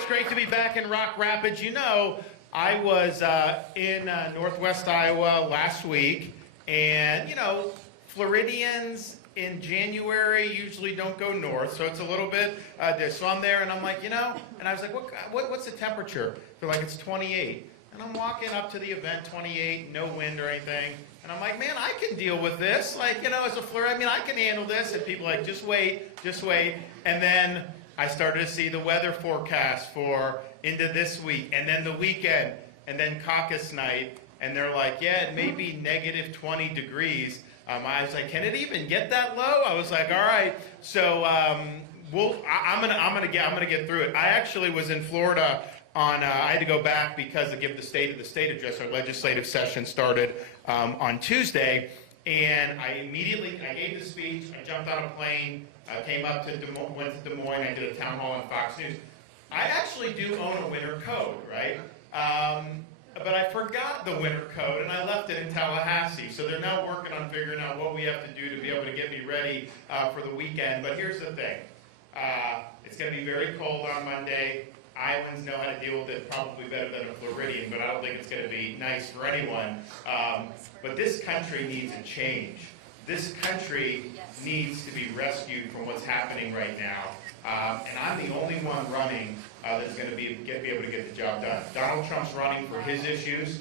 it's great to be back in Rock Rapids. You know, I was in Northwest Iowa last week, and you know, Floridians in January usually don't go north, so it's a little bit so I'm there, and I'm like, you know, and I was like, what's the temperature? They're like, it's 28. And I'm walking up to the event, 28, no wind or anything. And I'm like, man, I can deal with this. Like, you know, as a Florida, I mean, I can handle this. And people are like, just wait, just wait. And then I started to see the weather forecast for into this week, and then the weekend, and then caucus night. And they're like, yeah, it may be negative 20 degrees. I was like, can it even get that low? I was like, all right. So I'm gonna get through it. I actually was in Florida on, I had to go back because to give the State Address. Our legislative session started on Tuesday, and I gave the speech, I jumped on a plane, came up to went to Des Moines, I did a town hall on Fox News. I actually do own a winter coat, right? But I forgot the winter coat, and I left it in Tallahassee. So they're now working on figuring out what we have to do to be able to get me ready for the weekend. But here's the thing. It's going to be very cold on Monday. Iowans know how to deal with it probably better than a Floridian, but I don't think it's going to be nice for anyone. But this country needs a change. This country needs to be rescued from what's happening right now. And I'm the only one running that's going to be able to get the job done. Donald Trump's running for his issues.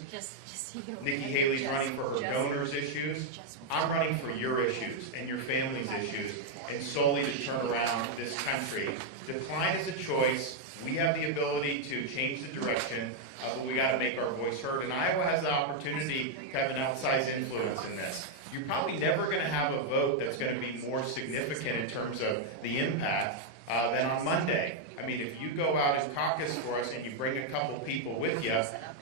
Nikki Haley's running for her donors' issues. I'm running for your issues and your family's issues, and solely to turn around this country. Decline is a choice. We have the ability to change the direction, but we got to make our voice heard. And Iowa has the opportunity to have an outsized influence in this. You're probably never going to have a vote that's going to be more significant in terms of the impact than on Monday. I mean, if you go out and caucus for us and you bring a couple people with you,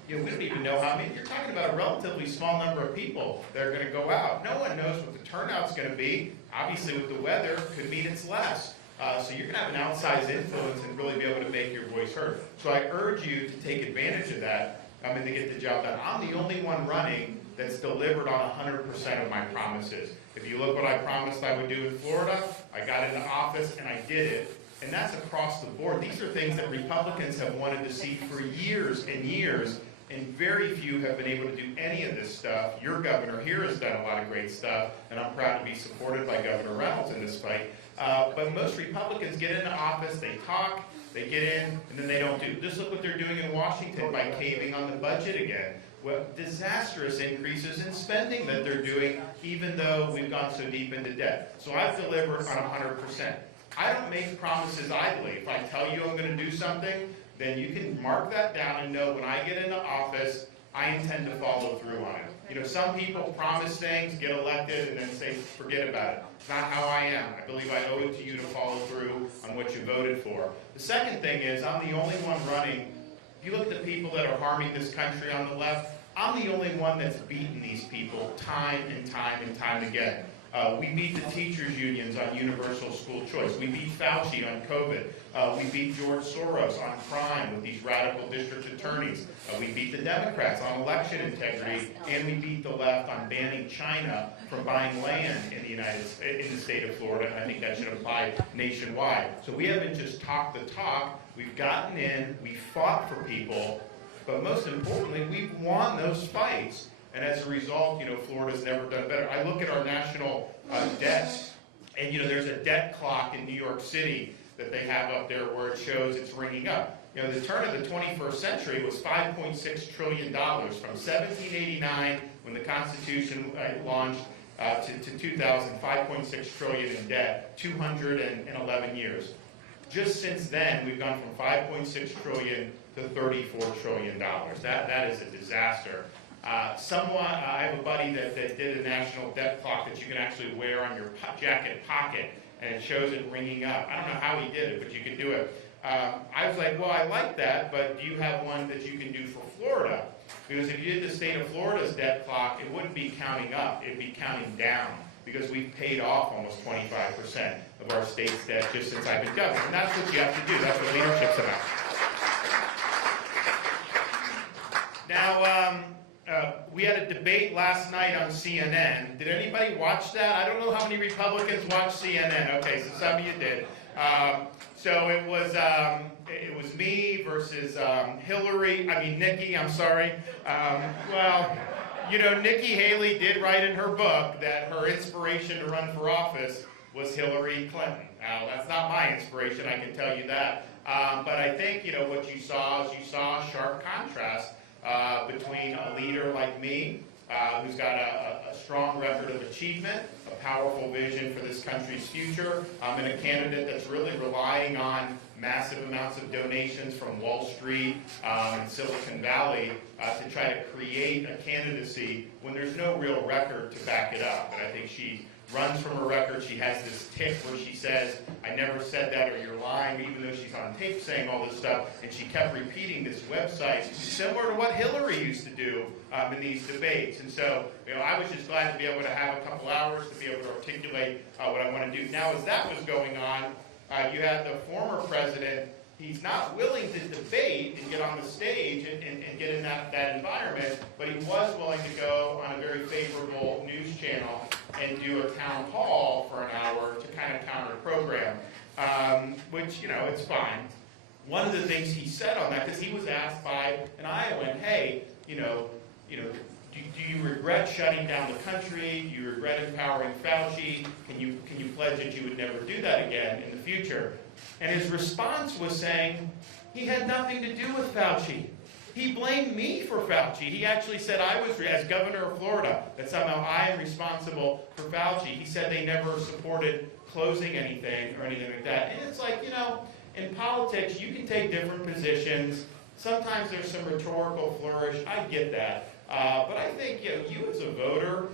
we don't even know how many. You're talking about a relatively small number of people that are going to go out. No one knows what the turnout's going to be. Obviously, with the weather, could mean it's less. So you're going to have an outsized influence and really be able to make your voice heard. So I urge you to take advantage of that and to get the job done. I'm the only one running that's delivered on 100% of my promises. If you look what I promised I would do in Florida, I got into office and I did it. And that's across the board. These are things that Republicans have wanted to see for years and years, and very few have been able to do any of this stuff. Your governor here has done a lot of great stuff, and I'm proud to be supported by Governor Reynolds in this fight. But most Republicans get into office, they talk, they get in, and then they don't do. Just look what they're doing in Washington by caving on the budget again. Well, disastrous increases in spending that they're doing, even though we've gone so deep into debt. So I've delivered on 100%. I don't make promises idly. If I tell you I'm going to do something, then you can mark that down and know when I get into office, I intend to follow through on it. You know, some people promise things, get elected, and then say, forget about it. It's not how I am. I believe I owe it to you to follow through on what you voted for. The second thing is, I'm the only one running. If you look at the people that are harming this country on the left, I'm the only one that's beaten these people time and time and time again. We beat the teachers' unions on universal school choice. We beat Fauci on COVID. We beat George Soros on crime with these radical district attorneys. We beat the Democrats on election integrity, and we beat the left on banning China from buying land in the state of Florida. And I think that should apply nationwide. So we haven't just talked the talk. We've gotten in. We fought for people, but most importantly, we've won those fights. And as a result, you know, Florida's never done better. I look at our national debt, and, you know, there's a debt clock in New York City that they have up there where it shows it's ringing up. You know, the turn of the 21st century was $5.6 trillion from 1789, when the Constitution launched, to 2000, 5.6 trillion in debt, 211 years. Just since then, we've gone from 5.6 trillion to $34 trillion. That is a disaster. I have a buddy that did a national debt clock that you can actually wear on your jacket pocket, and it shows it ringing up. I don't know how he did it, but you can do it. I was like, well, I like that, but do you have one that you can do for Florida? Because if you did the state of Florida's debt clock, it wouldn't be counting up, it'd be counting down, because we've paid off almost 25% of our state's debt just since I've been governor. And that's what you have to do. That's what leadership's about. Now, we had a debate last night on CNN. Did anybody watch that? I don't know how many Republicans watch CNN. Okay, so some of you did. So it was me versus Nikki, I'm sorry. Well, you know, Nikki Haley did write in her book that her inspiration to run for office was Hillary Clinton. Now, that's not my inspiration, I can tell you that. But I think, you know, what you saw is a sharp contrast between a leader like me, who's got a strong record of achievement, a powerful vision for this country's future, and a candidate that's really relying on massive amounts of donations from Wall Street and Silicon Valley to try to create a candidacy when there's no real record to back it up. And I think she runs from her record. She has this tick where she says, I never said that, or you're lying, even though she's on tape saying all this stuff. And she kept repeating this website, similar to what Hillary used to do in these debates. And so, you know, I was just glad to be able to have a couple hours to be able to articulate what I want to do. Now, as that was going on, you had the former president. He's not willing to debate and get on the stage and get in that environment, but he was willing to go on a very favorable news channel and do a town hall for an hour to kind of counter the program, which, you know, it's fine. One of the things he said on that, because he was asked by an Iowan, hey, do you regret shutting down the country? Do you regret empowering Fauci? Can you pledge that you would never do that again in the future? And his response was saying he had nothing to do with Fauci. He blamed me for Fauci. He actually said I was, as governor of Florida, that somehow I am responsible for Fauci. He said they never supported closing anything or anything like that. And it's like, you know, in politics, you can take different positions. Sometimes there's some rhetorical flourish. I get that. But I think, you know, you as a voter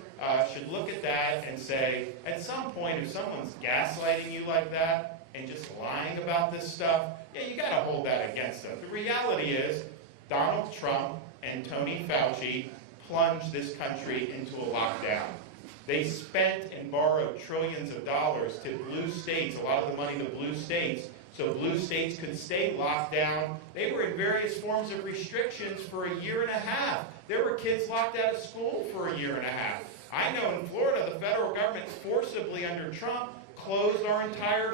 should look at that and say, at some point, if someone's gaslighting you like that and just lying about this stuff, yeah, you got to hold that against them. The reality is, Donald Trump and Tony Fauci plunged this country into a lockdown. They spent and borrowed trillions of dollars to blue states, a lot of the money to blue states, so blue states could stay locked down. They were in various forms of restrictions for a year and a half. There were kids locked out of school for a year and a half. I know in Florida, the federal government forcibly under Trump closed our entire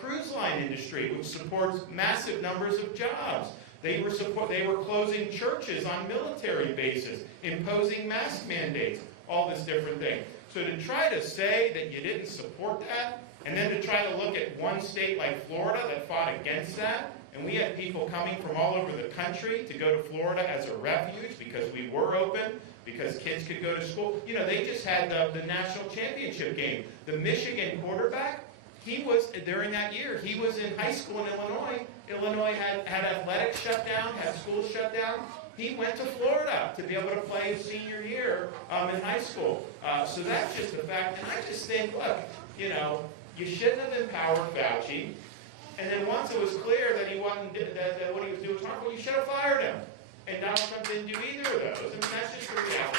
cruise line industry, which supports massive numbers of jobs. They were closing churches on military bases, imposing mask mandates, all this different thing. So to try to say that you didn't support that, and then to try to look at one state like Florida that fought against that, and we had people coming from all over the country to go to Florida as a refuge because we were open, because kids could go to school. You know, they just had the national championship game. The Michigan quarterback, he was, during that year, he was in high school in Illinois. Illinois had athletics shut down, had schools shut down. He went to Florida to be able to play his senior year in high school. So that's just a fact. And I just think, look, you know, you shouldn't have empowered Fauci. And then once it was clear that he wasn't, that what he was doing was harmful, you should have fired him. And Donald Trump didn't do either of those. I mean, that's just the reality.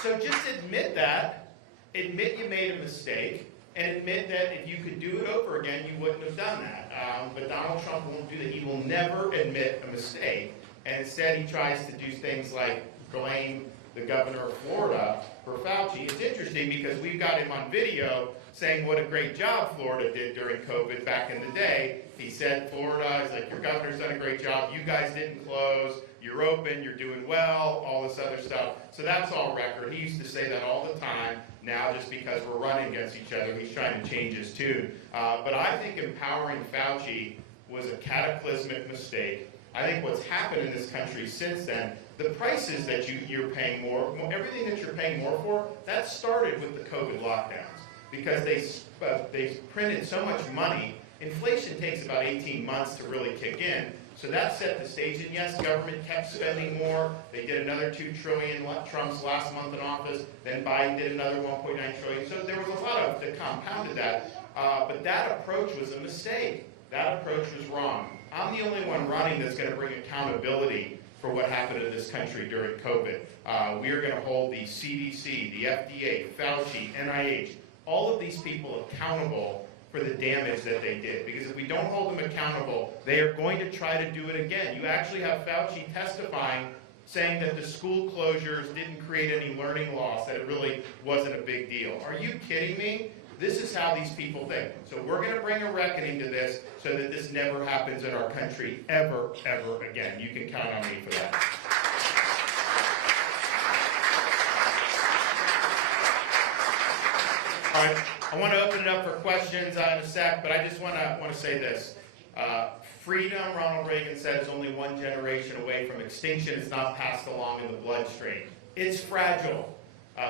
So just admit that. Admit you made a mistake. And admit that if you could do it over again, you wouldn't have done that. But Donald Trump won't do that. He will never admit a mistake. And instead, he tries to do things like blame the governor of Florida for Fauci. It's interesting because we've got him on video saying what a great job Florida did during COVID back in the day. He said Florida, he's like, your governor's done a great job. You guys didn't close. You're open. You're doing well. All this other stuff. So that's all record. He used to say that all the time. Now, just because we're running against each other, he's trying to change his tune. But I think empowering Fauci was a cataclysmic mistake. I think what's happened in this country since then, the prices that you're paying more, everything that you're paying more for, that started with the COVID lockdowns. Because they printed so much money. Inflation takes about 18 months to really kick in. So that set the stage, and yes, government kept spending more. They did another $2 trillion Trump's last month in office. Then Biden did another $1.9 trillion. So there was a lot that compounded that. But that approach was a mistake. That approach was wrong. I'm the only one running that's going to bring accountability for what happened in this country during COVID. We are going to hold the CDC, the FDA, Fauci, NIH, all of these people accountable for the damage that they did. Because if we don't hold them accountable, they are going to try to do it again. You actually have Fauci testifying saying that the school closures didn't create any learning loss, that it really wasn't a big deal. Are you kidding me? This is how these people think. So we're going to bring a reckoning to this so that this never happens in our country ever, ever again. You can count on me for that. All right, I want to open it up for questions in a sec, but I just want to say this. Freedom, Ronald Reagan said, is only one generation away from extinction. It's not passed along in the bloodstream. It's fragile.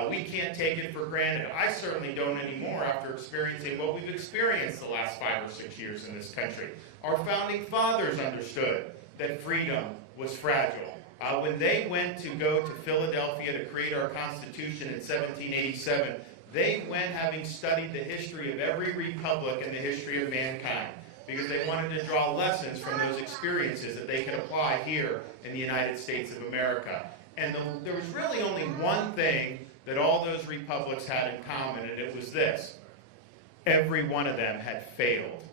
We can't take it for granted. I certainly don't anymore after experiencing what we've experienced the last 5 or 6 years in this country. Our founding fathers understood that freedom was fragile. When they went to go to Philadelphia to create our Constitution in 1787, they went having studied the history of every republic and the history of mankind, because they wanted to draw lessons from those experiences that they could apply here in the United States of America. And there was really only one thing that all those republics had in common, and it was this: every one of them had failed.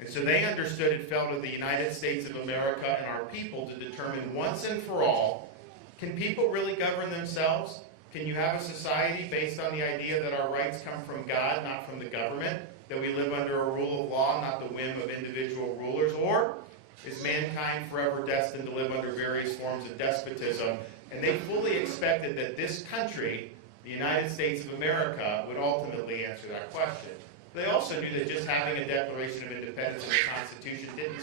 And so they understood it fell to the United States of America and our people to determine once and for all, can people really govern themselves? Can you have a society based on the idea that our rights come from God, not from the government? That we live under a rule of law, not the whim of individual rulers? Or is mankind forever destined to live under various forms of despotism? And they fully expected that this country, the United States of America, would ultimately answer that question. They also knew that just having a Declaration of Independence and a Constitution didn't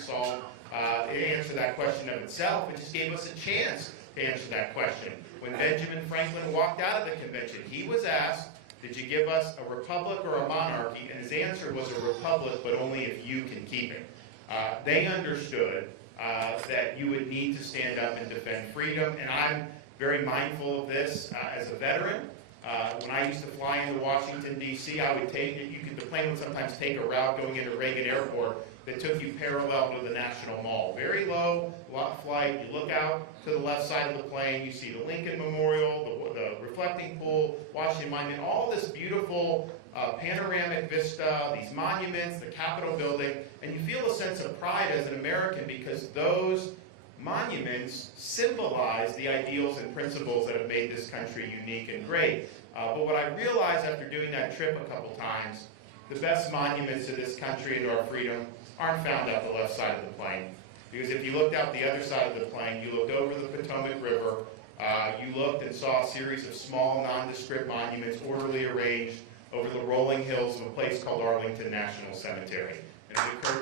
answer that question of itself. It just gave us a chance to answer that question. When Benjamin Franklin walked out of the convention, he was asked, did you give us a republic or a monarchy? And his answer was a republic, but only if you can keep it. They understood that you would need to stand up and defend freedom, and I'm very mindful of this as a veteran. When I used to fly into Washington, D.C., the plane would sometimes take a route going into Reagan Airport that took you parallel to the National Mall. Very low flight. You look out to the left side of the plane, you see the Lincoln Memorial, the reflecting pool, Washington Monument, all this beautiful panoramic vista, these monuments, the Capitol building, and you feel a sense of pride as an American because those monuments symbolize the ideals and principles that have made this country unique and great. But what I realized after doing that trip a couple times, the best monuments to this country and to our freedom aren't found out the left side of the plane. Because if you looked out the other side of the plane, you looked over the Potomac River, you looked and saw a series of small, nondescript monuments orderly arranged over the rolling hills of a place called Arlington National Cemetery. And it occurred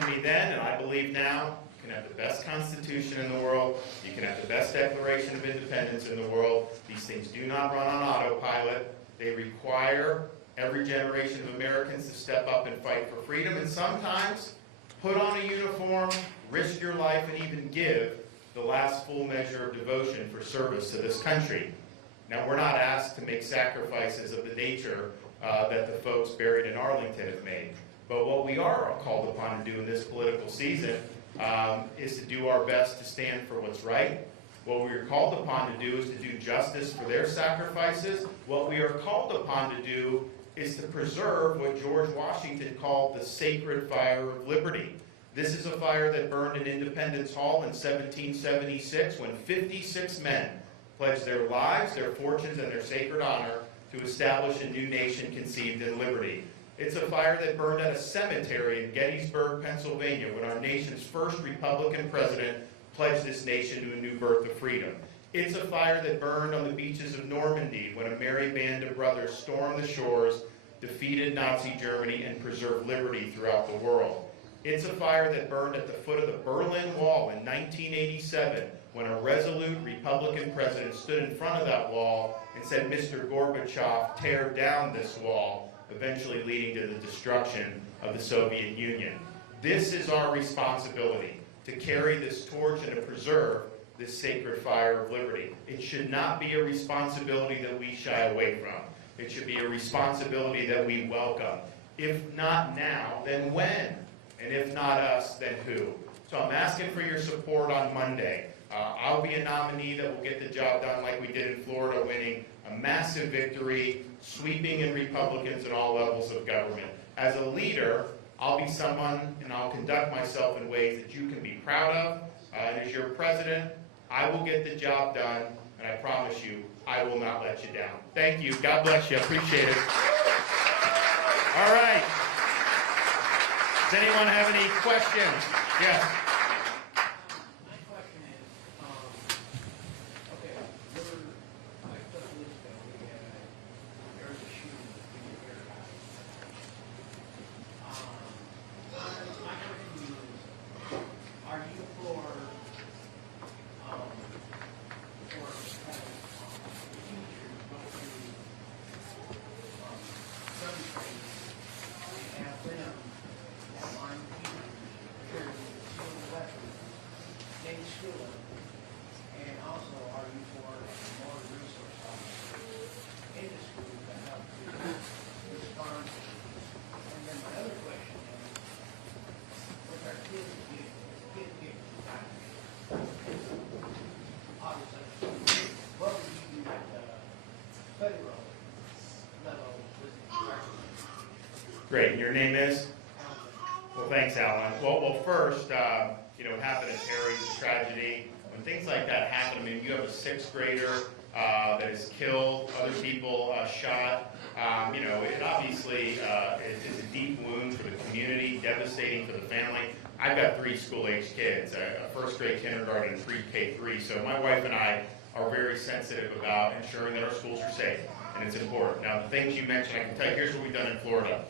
to me then, and I believe now, you can have the best Constitution in the world, you can have the best Declaration of Independence in the world. These things do not run on autopilot. They require every generation of Americans to step up and fight for freedom, and sometimes put on a uniform, risk your life, and even give the last full measure of devotion for service to this country. Now, we're not asked to make sacrifices of the nature that the folks buried in Arlington have made. But what we are called upon to do in this political season is to do our best to stand for what's right. What we are called upon to do is to do justice for their sacrifices. What we are called upon to do is to preserve what George Washington called the sacred fire of liberty. This is a fire that burned in Independence Hall in 1776 when 56 men pledged their lives, their fortunes, and their sacred honor to establish a new nation conceived in liberty. It's a fire that burned at a cemetery in Gettysburg, Pennsylvania, when our nation's first Republican president pledged this nation to a new birth of freedom. It's a fire that burned on the beaches of Normandy when a merry band of brothers stormed the shores, defeated Nazi Germany, and preserved liberty throughout the world. It's a fire that burned at the foot of the Berlin Wall in 1987 when a resolute Republican president stood in front of that wall and said, "Mr. Gorbachev, tear down this wall," eventually leading to the destruction of the Soviet Union. This is our responsibility, to carry this torch and to preserve this sacred fire of liberty. It should not be a responsibility that we shy away from. It should be a responsibility that we welcome. If not now, then when? And if not us, then who? So I'm asking for your support on Monday. I'll be a nominee that will get the job done like we did in Florida, winning a massive victory, sweeping in Republicans at all levels of government. As a leader, I'll be someone and I'll conduct myself in ways that you can be proud of. And as your president, I will get the job done, and I promise you, I will not let you down. Thank you. God bless you. I appreciate it. All right. Does anyone have any questions? Yes. My question is, okay, like a couple weeks ago, there was a shooting in your area. My question is, are you for teachers go to some training and have them line teachers carry concealed weapons in school? And also, are you for more resource officers in the school to help to respond? And then my other question is, with our kids getting violent, obviously, what would you do at the federal level with the Great. Your name is? Well, thanks, Alan. Well, first, it happened at Perry's a tragedy. When things like that happen, I mean, you have a sixth grader that is killed, other people shot. It obviously is a deep wound for the community, devastating for the family. I've got 3 school-age kids, a first grade, kindergarten, and pre-K3. So my wife and I are very sensitive about ensuring that our schools are safe, and it's important. Now, the things you mentioned, I can tell you, here's what we've done in Florida.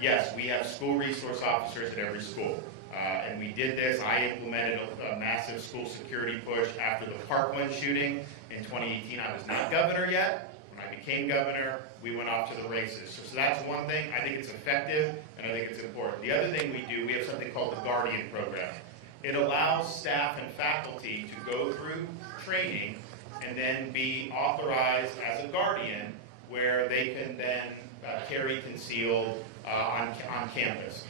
Yes, we have school resource officers at every school. And we did this. I implemented a massive school security push after the Parkland shooting in 2018. I was not governor yet. When I became governor, we went off to the races. So that's one thing. I think it's effective, and I think it's important. The other thing we do, we have something called the Guardian Program. It allows staff and faculty to go through training and then be authorized as a guardian, where they can then carry concealed on campus.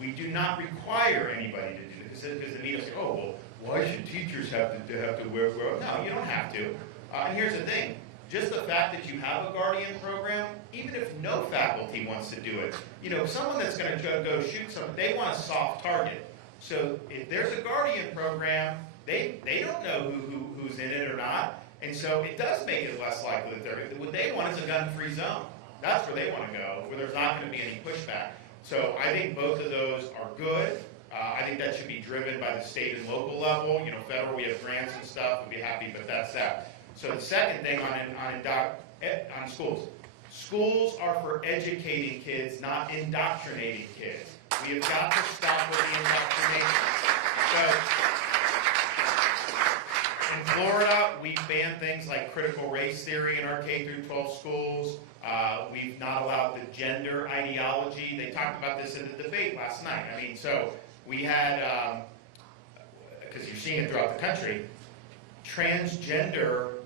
We do not require anybody to do this, because the media say, oh, well, why should teachers have to wear gloves? No, you don't have to. And here's the thing. Just the fact that you have a guardian program, even if no faculty wants to do it, someone that's going to go shoot someone, they want a soft target. So if there's a guardian program, they don't know who's in it or not. And so it does make it less likely that what they want is a gun-free zone. That's where they want to go, where there's not going to be any pushback. So I think both of those are good. I think that should be driven by the state and local level. Federal, we have grants and stuff. We'd be happy, but that's that. So the second thing on schools. Schools are for educating kids, not indoctrinating kids. We have got to stop with the indoctrination. So in Florida, we banned things like critical race theory in our K-12 schools. We've not allowed the gender ideology. They talked about this in the debate last night. I mean, so we had, because you're seeing it throughout the country, transgenderism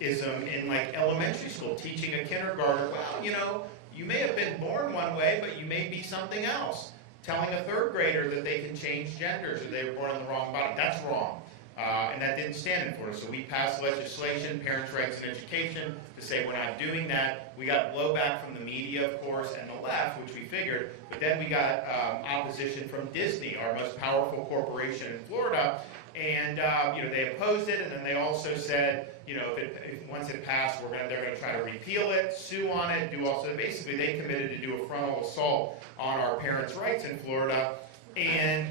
in like elementary school, teaching a kindergartner, well, you may have been born one way, but you may be something else. Telling a third grader that they can change genders or they were born in the wrong body, that's wrong. And that didn't stand in Florida. So we passed legislation, Parents' Rights in Education, to say we're not doing that. We got blowback from the media, of course, and the left, which we figured. But then we got opposition from Disney, our most powerful corporation in Florida. And they opposed it, and then they also said, if once it passed, they're going to try to repeal it, sue on it, do also. Basically, they committed to do a frontal assault on our parents' rights in Florida. And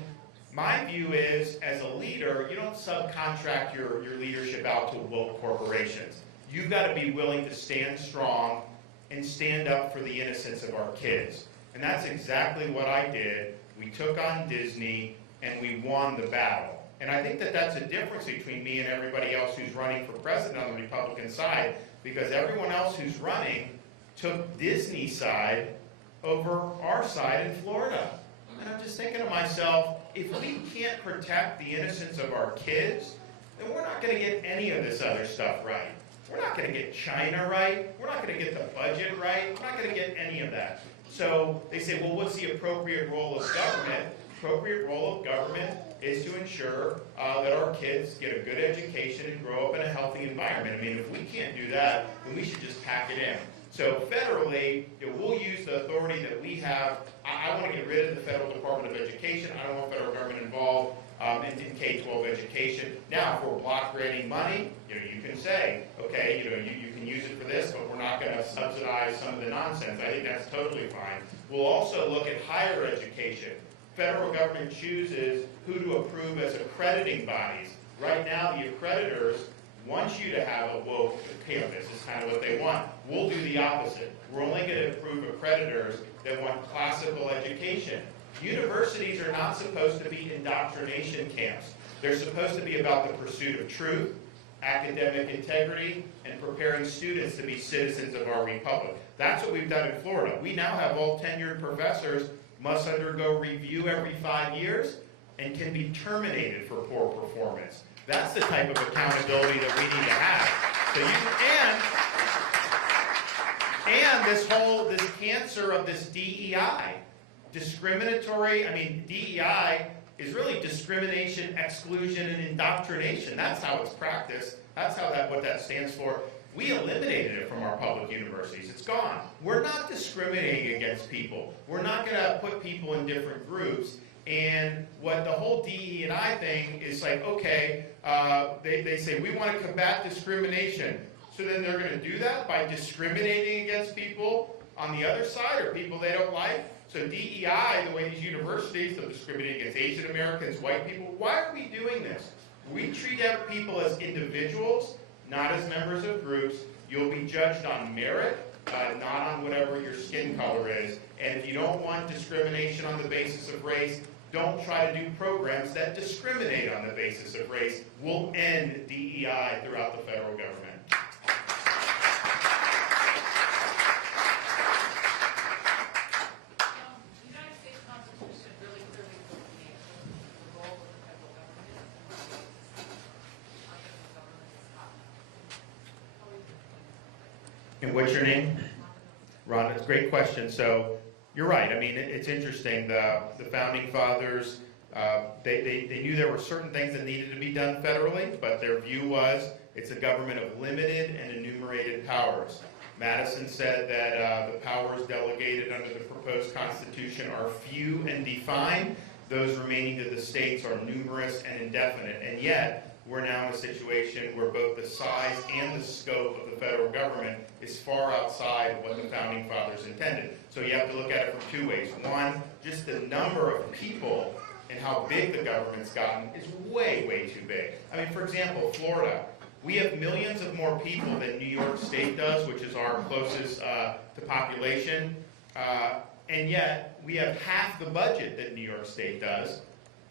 my view is, as a leader, you don't subcontract your leadership out to woke corporations. You've got to be willing to stand strong and stand up for the innocence of our kids. And that's exactly what I did. We took on Disney, and we won the battle. And I think that that's a difference between me and everybody else who's running for president on the Republican side, because everyone else who's running took Disney's side over our side in Florida. And I'm just thinking to myself, if we can't protect the innocence of our kids, then we're not going to get any of this other stuff right. We're not going to get China right. We're not going to get the budget right. We're not going to get any of that. So they say, well, what's the appropriate role of government? Appropriate role of government is to ensure that our kids get a good education and grow up in a healthy environment. I mean, if we can't do that, then we should just pack it in. So federally, we'll use the authority that we have. I want to get rid of the Federal Department of Education. I don't want federal government involved in K-12 education. Now, if we're block granting money, you can say, okay, you can use it for this, but we're not going to subsidize some of the nonsense. I think that's totally fine. We'll also look at higher education. Federal government chooses who to approve as accrediting bodies. Right now, the accreditors want you to have a woke campus. Is kind of what they want. We'll do the opposite. We're only going to approve accreditors that want classical education. Universities are not supposed to be indoctrination camps. They're supposed to be about the pursuit of truth, academic integrity, and preparing students to be citizens of our republic. That's what we've done in Florida. We now have all tenured professors must undergo review every 5 years and can be terminated for poor performance. That's the type of accountability that we need to have. So this cancer of this DEI, DEI is really discrimination, exclusion, and indoctrination. That's how it's practiced. That's what that stands for. We eliminated it from our public universities. It's gone. We're not discriminating against people. We're not going to put people in different groups. And what the whole DE&I thing is like, okay, they say, we want to combat discrimination. So then they're going to do that by discriminating against people on the other side or people they don't like. So DEI, the way these universities are discriminating against Asian Americans, white people, why are we doing this? We treat people as individuals, not as members of groups. You'll be judged on merit, not on whatever your skin color is. And if you don't want discrimination on the basis of race, don't try to do programs that discriminate on the basis of race. We'll end DEI throughout the federal government. The United States Constitution really clearly delineates the role of the federal government and the government is not. How are you doing? And what's your name? Ron, that's a great question. So you're right. I mean, it's interesting. The founding fathers, they knew there were certain things that needed to be done federally, but their view was it's a government of limited and enumerated powers. Madison said that the powers delegated under the proposed Constitution are few and defined. Those remaining to the states are numerous and indefinite. And yet, we're now in a situation where both the size and the scope of the federal government is far outside what the founding fathers intended. So you have to look at it from two ways. One, just the number of people and how big the government's gotten is way, way too big. I mean, for example, Florida. We have millions of more people than New York State does, which is our closest to population. And yet, we have half the budget that New York State does.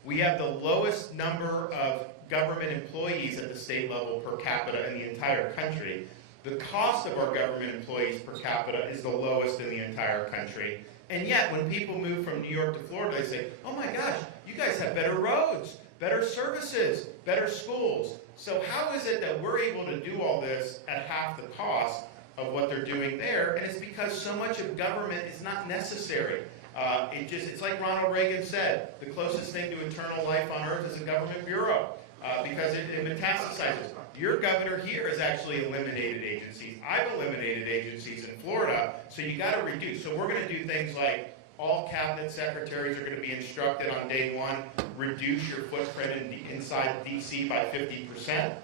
We have the lowest number of government employees at the state level per capita in the entire country. The cost of our government employees per capita is the lowest in the entire country. And yet, when people move from New York to Florida, they say, oh my gosh, you guys have better roads, better services, better schools. So how is it that we're able to do all this at half the cost of what they're doing there? And it's because so much of government is not necessary. It's like Ronald Reagan said, the closest thing to eternal life on earth is a government bureau, because it metastasizes. Your governor here has actually eliminated agencies. I've eliminated agencies in Florida, so you got to reduce. So we're going to do things like all cabinet secretaries are going to be instructed on day one, reduce your footprint inside D.C. by 50%.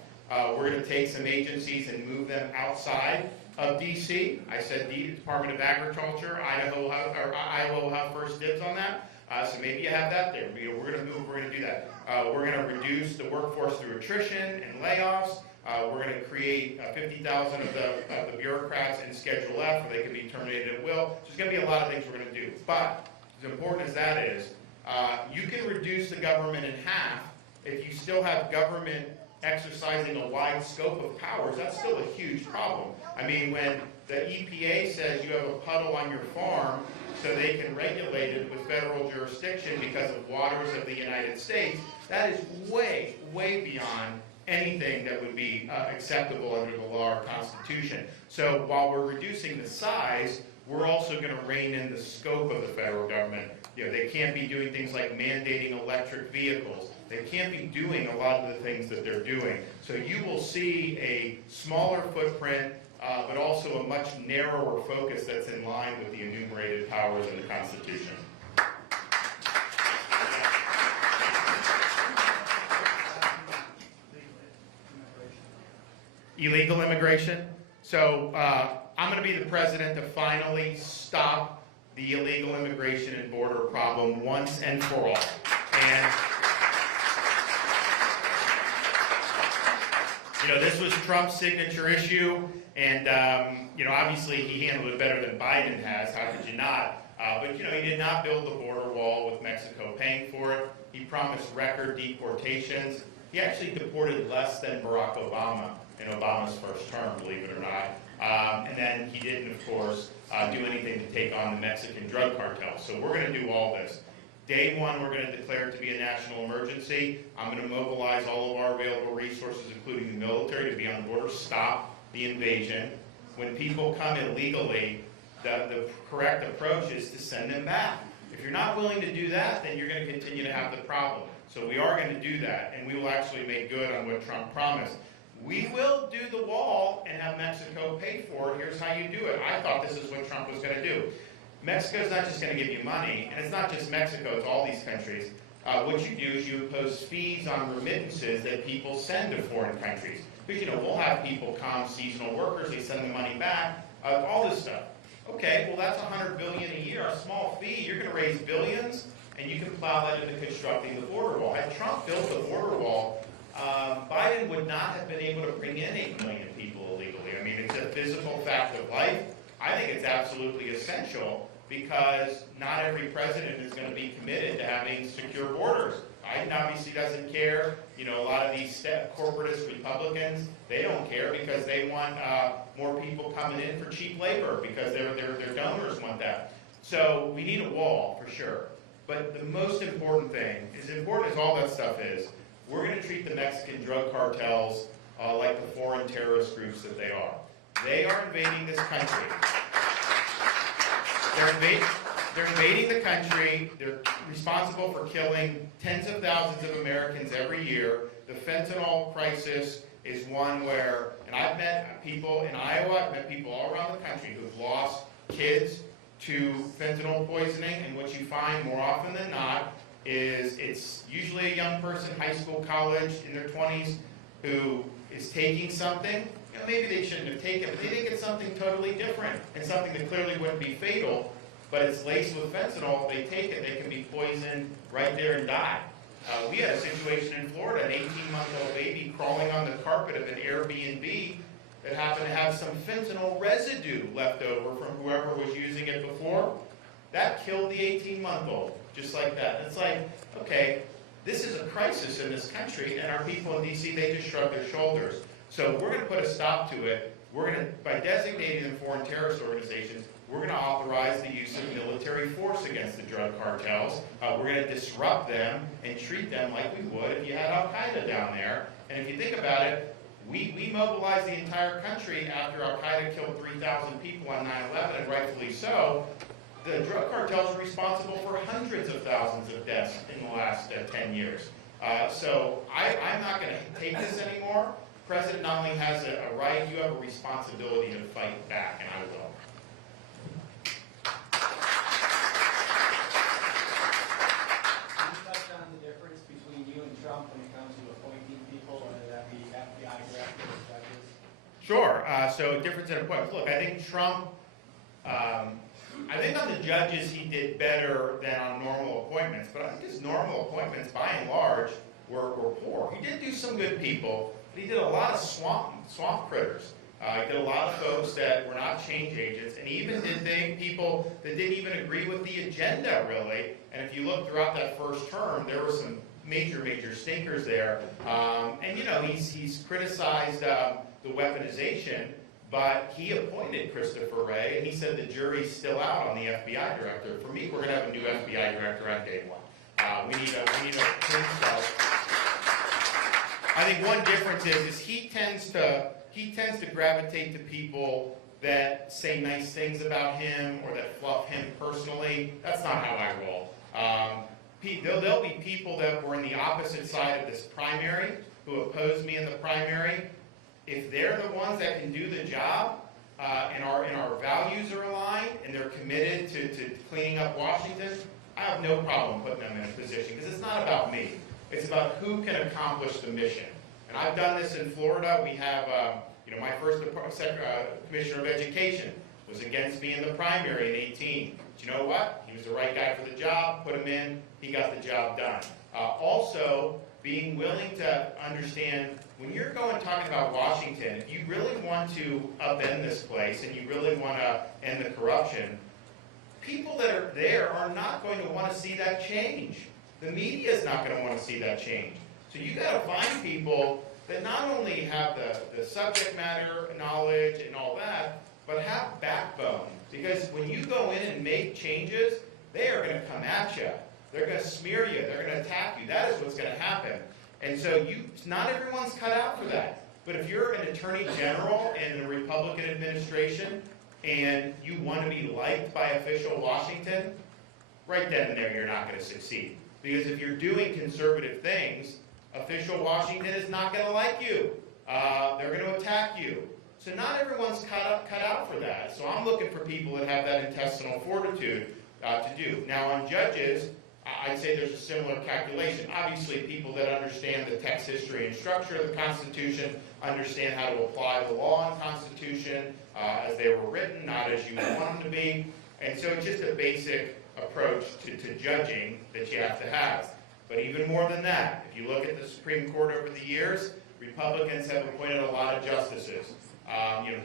We're going to take some agencies and move them outside of D.C. I said the Department of Agriculture, Iowa will have first dibs on that. So maybe you have that there. We're going to move, we're going to do that. We're going to reduce the workforce through attrition and layoffs. We're going to create 50,000 of the bureaucrats in Schedule F where they can be terminated at will. So there's going to be a lot of things we're going to do. But as important as that is, you can reduce the government in half if you still have government exercising a wide scope of powers. That's still a huge problem. I mean, when the EPA says you have a puddle on your farm so they can regulate it with federal jurisdiction because of waters of the United States, that is way, way beyond anything that would be acceptable under the law or Constitution. So while we're reducing the size, we're also going to rein in the scope of the federal government. They can't be doing things like mandating electric vehicles. They can't be doing a lot of the things that they're doing. So you will see a smaller footprint, but also a much narrower focus that's in line with the enumerated powers in the Constitution. Illegal immigration. So I'm going to be the president to finally stop the illegal immigration and border problem once and for all. And this was Trump's signature issue, and obviously he handled it better than Biden has. How could you not? But he did not build the border wall with Mexico paying for it. He promised record deportations. He actually deported less than Barack Obama in Obama's first term, believe it or not. And then he didn't, of course, do anything to take on the Mexican drug cartel. So we're going to do all this. Day one, we're going to declare it to be a national emergency. I'm going to mobilize all of our available resources, including the military, to be on the border, stop the invasion. When people come illegally, the correct approach is to send them back. If you're not willing to do that, then you're going to continue to have the problem. So we are going to do that, and we will actually make good on what Trump promised. We will do the wall and have Mexico pay for it. Here's how you do it. I thought this is what Trump was going to do. Mexico's not just going to give you money, and it's not just Mexico, it's all these countries. What you do is you impose fees on remittances that people send to foreign countries. Because, we'll have people come, seasonal workers, they send the money back, all this stuff. Okay, well that's $100 billion a year, a small fee. You're going to raise billions, and you can plow that into constructing the border wall. Had Trump built the border wall, Biden would not have been able to bring in 8 million people illegally. I mean, it's a physical fact of life. I think it's absolutely essential because not every president is going to be committed to having secure borders. Biden obviously doesn't care. A lot of these corporatist Republicans, they don't care because they want more people coming in for cheap labor because their donors want that. So we need a wall for sure. But the most important thing, as important as all that stuff is, we're going to treat the Mexican drug cartels like the foreign terrorist groups that they are. They are invading this country. They're invading the country. They're responsible for killing tens of thousands of Americans every year. The fentanyl crisis is one where, and I've met people in Iowa, I've met people all around the country who've lost kids to fentanyl poisoning, and what you find more often than not is it's usually a young person, high school, college, in their 20s, who is taking something. Maybe they shouldn't have taken it, but they think it's something totally different and something that clearly wouldn't be fatal, but it's laced with fentanyl. If they take it, they can be poisoned right there and die. We had a situation in Florida, an 18-month-old baby crawling on the carpet of an Airbnb that happened to have some fentanyl residue left over from whoever was using it before. That killed the 18-month-old, just like that. It's like, okay, this is a crisis in this country, and our people in D.C., they just shrug their shoulders. So we're going to put a stop to it. We're going to, by designating them foreign terrorist organizations, we're going to authorize the use of military force against the drug cartels. We're going to disrupt them and treat them like we would if you had Al-Qaeda down there. And if you think about it, we mobilized the entire country after Al-Qaeda killed 3,000 people on 9/11, and rightfully so. The drug cartels are responsible for hundreds of thousands of deaths in the last 10 years. So I'm not going to take this anymore. The president not only has a right, you have a responsibility to fight back, and I will. Can you touch on the difference between you and Trump when it comes to appointing people, whether that be FBI directors or judges? Sure. So difference in appointments. Look, I think Trump, I think on the judges he did better than on normal appointments, but I think his normal appointments, by and large, were poor. He did do some good people, but he did a lot of swamp critters. He did a lot of folks that were not change agents, and he even did people that didn't even agree with the agenda, really. And if you look throughout that first term, there were some major stinkers there. And he's criticized the weaponization, but he appointed Christopher Wray, and he said the jury's still out on the FBI director. For me, we're going to have a new FBI director on day one. We need a clean start. I think one difference is he tends to gravitate to people that say nice things about him or that fluff him personally. That's not how I roll. There'll be people that were in the opposite side of this primary who opposed me in the primary. If they're the ones that can do the job, and our values are aligned, and they're committed to cleaning up Washington, I have no problem putting them in a position, because it's not about me. It's about who can accomplish the mission. And I've done this in Florida. We have, my first commissioner of education was against me in the primary in 18. But you know what? He was the right guy for the job, put him in, he got the job done. Also, being willing to understand, when you're talking about Washington, if you really want to upend this place and you really want to end the corruption, people that are there are not going to want to see that change. The media is not going to want to see that change. So you got to find people that not only have the subject matter knowledge and all that, but have backbone. Because when you go in and make changes, they are going to come at you. They're going to smear you. They're going to attack you. That is what's going to happen. And so not everyone's cut out for that. But if you're an attorney general in a Republican administration and you want to be liked by official Washington, right then and there you're not going to succeed. Because if you're doing conservative things, official Washington is not going to like you. They're going to attack you. So not everyone's cut out for that. So I'm looking for people that have that intestinal fortitude to do. Now on judges, I'd say there's a similar calculation. Obviously, people that understand the text, history, and structure of the Constitution, understand how to apply the law and Constitution as they were written, not as you want them to be. And so it's just a basic approach to judging that you have to have. But even more than that, if you look at the Supreme Court over the years, Republicans have appointed a lot of justices.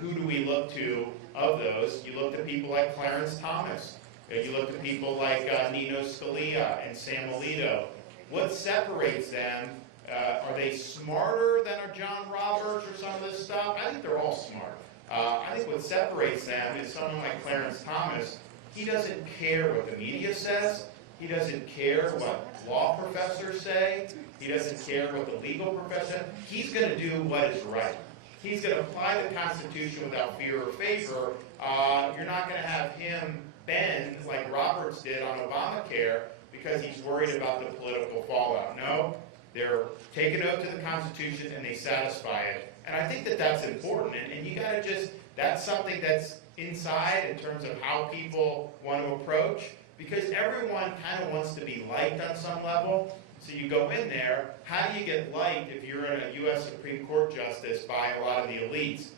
Who do we look to of those? You look to people like Clarence Thomas. You look at people like Nino Scalia and Sam Alito. What separates them? Are they smarter than our John Roberts or some of this stuff? I think they're all smart. I think what separates them is someone like Clarence Thomas. He doesn't care what the media says. He doesn't care what law professors say. He doesn't care what the legal professor says. He's going to do what is right. He's going to apply the Constitution without fear or favor. You're not going to have him bend like Roberts did on Obamacare because he's worried about the political fallout. No, they're take an oath to the Constitution and they satisfy it. And I think that that's important. And you got to that's something that's inside in terms of how people want to approach, because everyone kind of wants to be liked on some level. So you go in there, how do you get liked if you're a U.S. Supreme Court justice by a lot of the elites?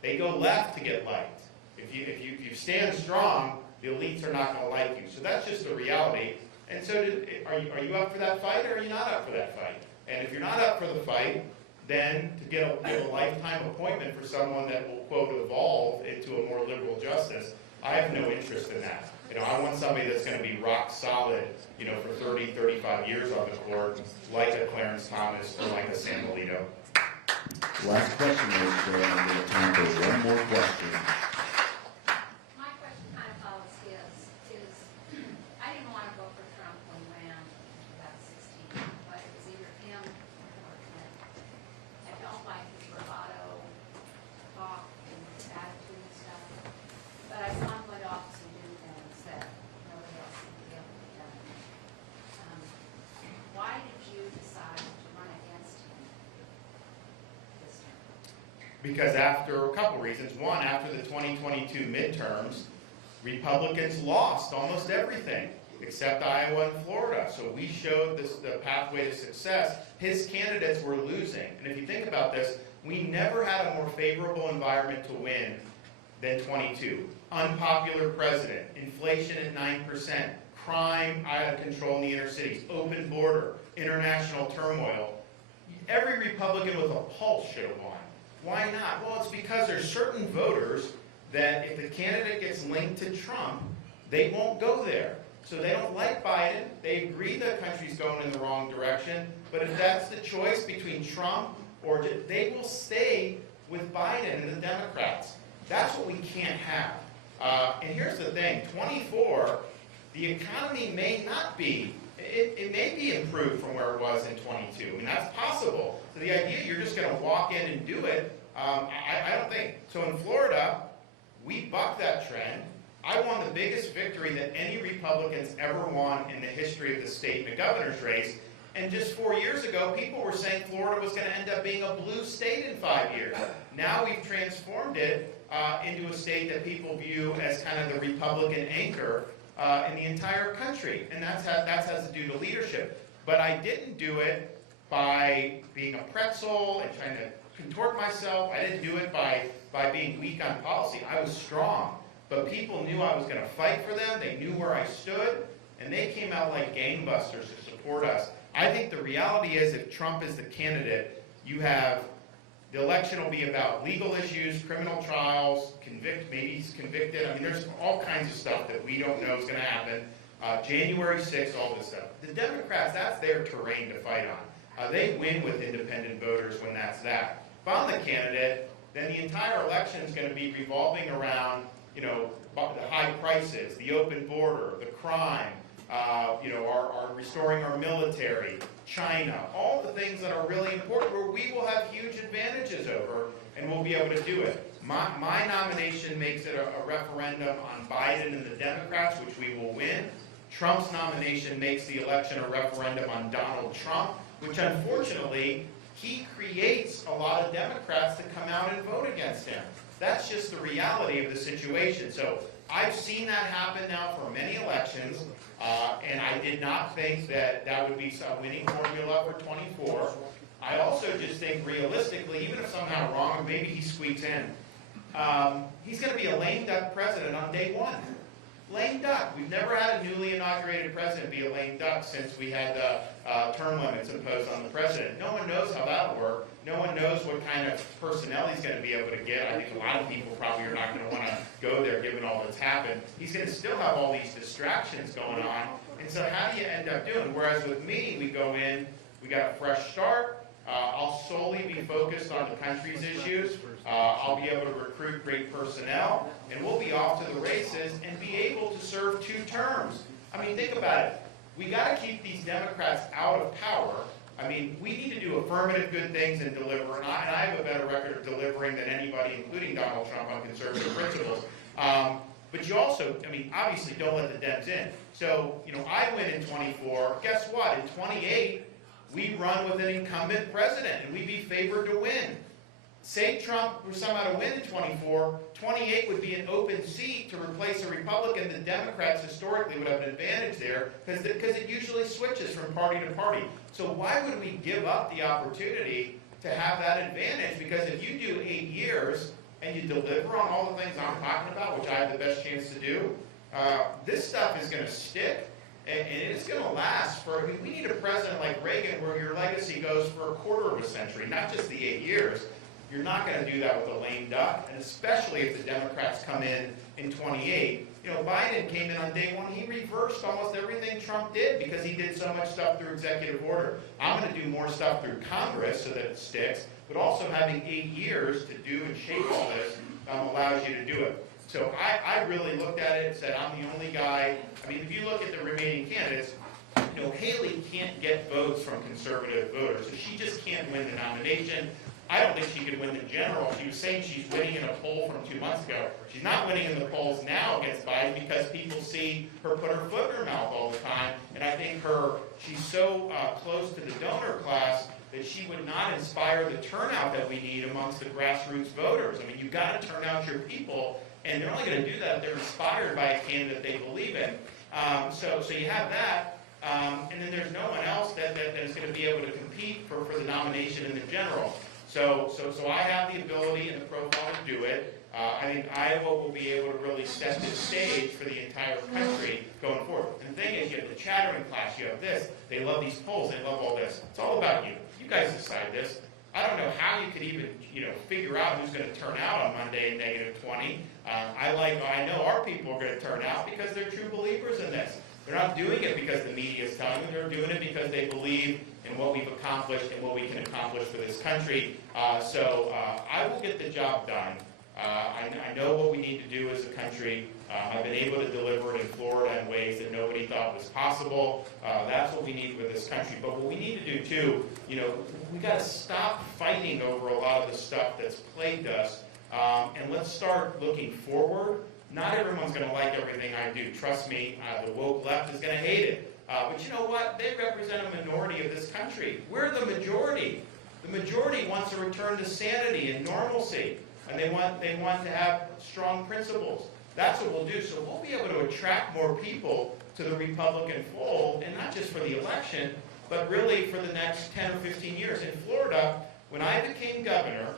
They go left to get liked. If you stand strong, the elites are not going to like you. So that's just the reality. And so are you up for that fight, or are you not up for that fight? And if you're not up for the fight, then to get a lifetime appointment for someone that will, quote, evolve into a more liberal justice, I have no interest in that. I want somebody that's going to be rock solid, for 30, 35 years on the court, like a Clarence Thomas or like a Sam Alito. Last question, Mr. Chair, and we have time for one more question. My question kind of follows his, I didn't want to vote for Trump when we ran about 16, but it was either him or Clinton. I don't like his bravado, talk, and his attitude and stuff, but I saw him go to office and do things that nobody else would be able to do. Why did you decide to run against him this time? Because after a couple reasons. One, after the 2022 midterms, Republicans lost almost everything except Iowa and Florida. So we showed the pathway to success. His candidates were losing. And if you think about this, we never had a more favorable environment to win than 22. Unpopular president, inflation at 9%, crime out of control in the inner cities, open border, international turmoil. Every Republican with a pulse should have won. Why not? Well, it's because there's certain voters that if the candidate gets linked to Trump, they won't go there. So they don't like Biden. They agree the country's going in the wrong direction. But if that's the choice between Trump or they will stay with Biden and the Democrats. That's what we can't have. And here's the thing, 24, the economy may not be, it may be improved from where it was in 22. I mean, that's possible. So the idea you're just going to walk in and do it, I don't think. So in Florida, we bucked that trend. I won the biggest victory that any Republicans ever won in the history of the state in the governor's race. And just 4 years ago, people were saying Florida was going to end up being a blue state in 5 years. Now we've transformed it into a state that people view as kind of the Republican anchor in the entire country. And that has to do to leadership. But I didn't do it by being a pretzel and trying to contort myself. I didn't do it by being weak on policy. I was strong. But people knew I was going to fight for them. They knew where I stood. And they came out like gangbusters to support us. I think the reality is if Trump is the candidate, you have the election will be about legal issues, criminal trials, maybe he's convicted. I mean, there's all kinds of stuff that we don't know is going to happen. January 6th, all this stuff. The Democrats, that's their terrain to fight on. They win with independent voters when that's that. If I'm the candidate, then the entire election is going to be revolving around, you know, the high prices, the open border, the crime, you know, our restoring our military, China, all the things that are really important where we will have huge advantages over and we'll be able to do it. My nomination makes it a referendum on Biden and the Democrats, which we will win. Trump's nomination makes the election a referendum on Donald Trump, which unfortunately, he creates a lot of Democrats to come out and vote against him. That's just the reality of the situation. So I've seen that happen now for many elections, and I did not think that that would be some winning formula for 24. I also just think realistically, even if somehow wrong, maybe he squeaks in, he's going to be a lame duck president on day one. Lame duck. We've never had a newly inaugurated president be a lame duck since we had the term limits imposed on the president. No one knows how that'll work. No one knows what kind of personnel he's going to be able to get. I think a lot of people probably are not going to want to go there given all that's happened. He's going to still have all these distractions going on. And so how do you end up doing? Whereas with me, we go in, we got a fresh start. I'll solely be focused on the country's issues. I'll be able to recruit great personnel, and we'll be off to the races and be able to serve 2 terms. I mean, think about it. We got to keep these Democrats out of power. I mean, we need to do affirmative good things and deliver, and I have a better record of delivering than anybody, including Donald Trump, on conservative principles. But you also, I mean, obviously don't let the Dems in. So, you know, I win in 24. Guess what? In 28, we run with an incumbent president, and we'd be favored to win. Say Trump were somehow to win in 24, 28 would be an open seat to replace a Republican. The Democrats historically would have an advantage there because it usually switches from party to party. So why would we give up the opportunity to have that advantage? Because if you do 8 years and you deliver on all the things I'm talking about, which I have the best chance to do, this stuff is going to stick. And it's going to last for, I mean, we need a president like Reagan where your legacy goes for a quarter of a century, not just the 8 years. You're not going to do that with a lame duck, and especially if the Democrats come in 28. You know, Biden came in on day one. He reversed almost everything Trump did because he did so much stuff through executive order. I'm going to do more stuff through Congress so that it sticks, but also having 8 years to do and shape all this allows you to do it. So I really looked at it and said, I'm the only guy. I mean, if you look at the remaining candidates, you know, Haley can't get votes from conservative voters, so she just can't win the nomination. I don't think she could win the general. She was saying she's winning in a poll from 2 months ago. She's not winning in the polls now against Biden because people see her put her foot in her mouth all the time. And I think she's so close to the donor class that she would not inspire the turnout that we need amongst the grassroots voters. I mean, you've got to turn out your people, and they're only going to do that if they're inspired by a candidate they believe in. So you have that. And then there's no one else that is going to be able to compete for the nomination in the general. So I have the ability and the profile to do it. I think Iowa will be able to really set the stage for the entire country going forward. And the thing is, you have the chattering class, you have this, they love these polls, they love all this. It's all about you. You guys decide this. I don't know how you could even, figure out who's going to turn out on Monday at -20. I know our people are going to turn out because they're true believers in this. They're not doing it because the media is telling them. They're doing it because they believe in what we've accomplished and what we can accomplish for this country. So I will get the job done. I know what we need to do as a country. I've been able to deliver it in Florida in ways that nobody thought was possible. That's what we need for this country. But what we need to do too, we got to stop fighting over a lot of the stuff that's plagued us, and let's start looking forward. Not everyone's going to like everything I do. Trust me, the woke left is going to hate it. But you know what? They represent a minority of this country. We're the majority. The majority wants to return to sanity and normalcy, and they want to have strong principles. That's what we'll do. So we'll be able to attract more people to the Republican fold, and not just for the election, but really for the next 10 or 15 years. In Florida, when I became governor,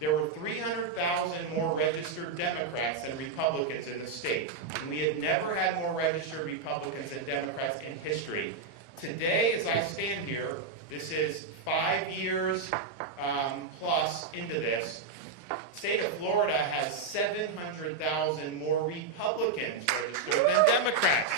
there were 300,000 more registered Democrats than Republicans in the state. And we had never had more registered Republicans than Democrats in history. Today, as I stand here, this is 5 years plus into this, state of Florida has 700,000 more Republicans registered than Democrats.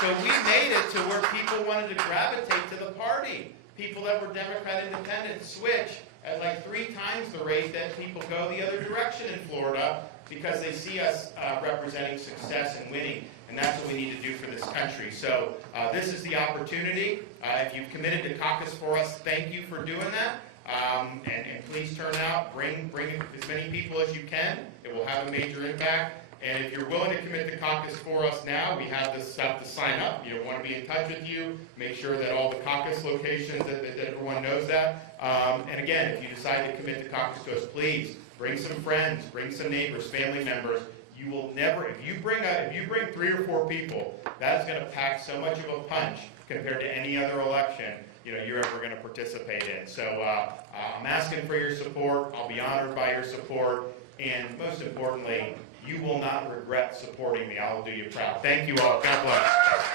So we made it to where people wanted to gravitate to the party. People that were Democrat independent switch at like 3 times the rate that people go the other direction in Florida because they see us representing success and winning. And that's what we need to do for this country. So this is the opportunity. If you've committed to caucus for us, thank you for doing that. And please turn out, bring as many people as you can. It will have a major impact. And if you're willing to commit to caucus for us now, we have this stuff to sign up. You want to be in touch with you. Make sure that all the caucus locations, that everyone knows that. And again, if you decide to commit to caucus to us, please bring some friends, bring some neighbors, family members. You will never, if you bring 3 or 4 people, that is going to pack so much of a punch compared to any other election you're ever going to participate in. So I'm asking for your support. I'll be honored by your support. And most importantly, you will not regret supporting me. I'll do you proud. Thank you all. God bless.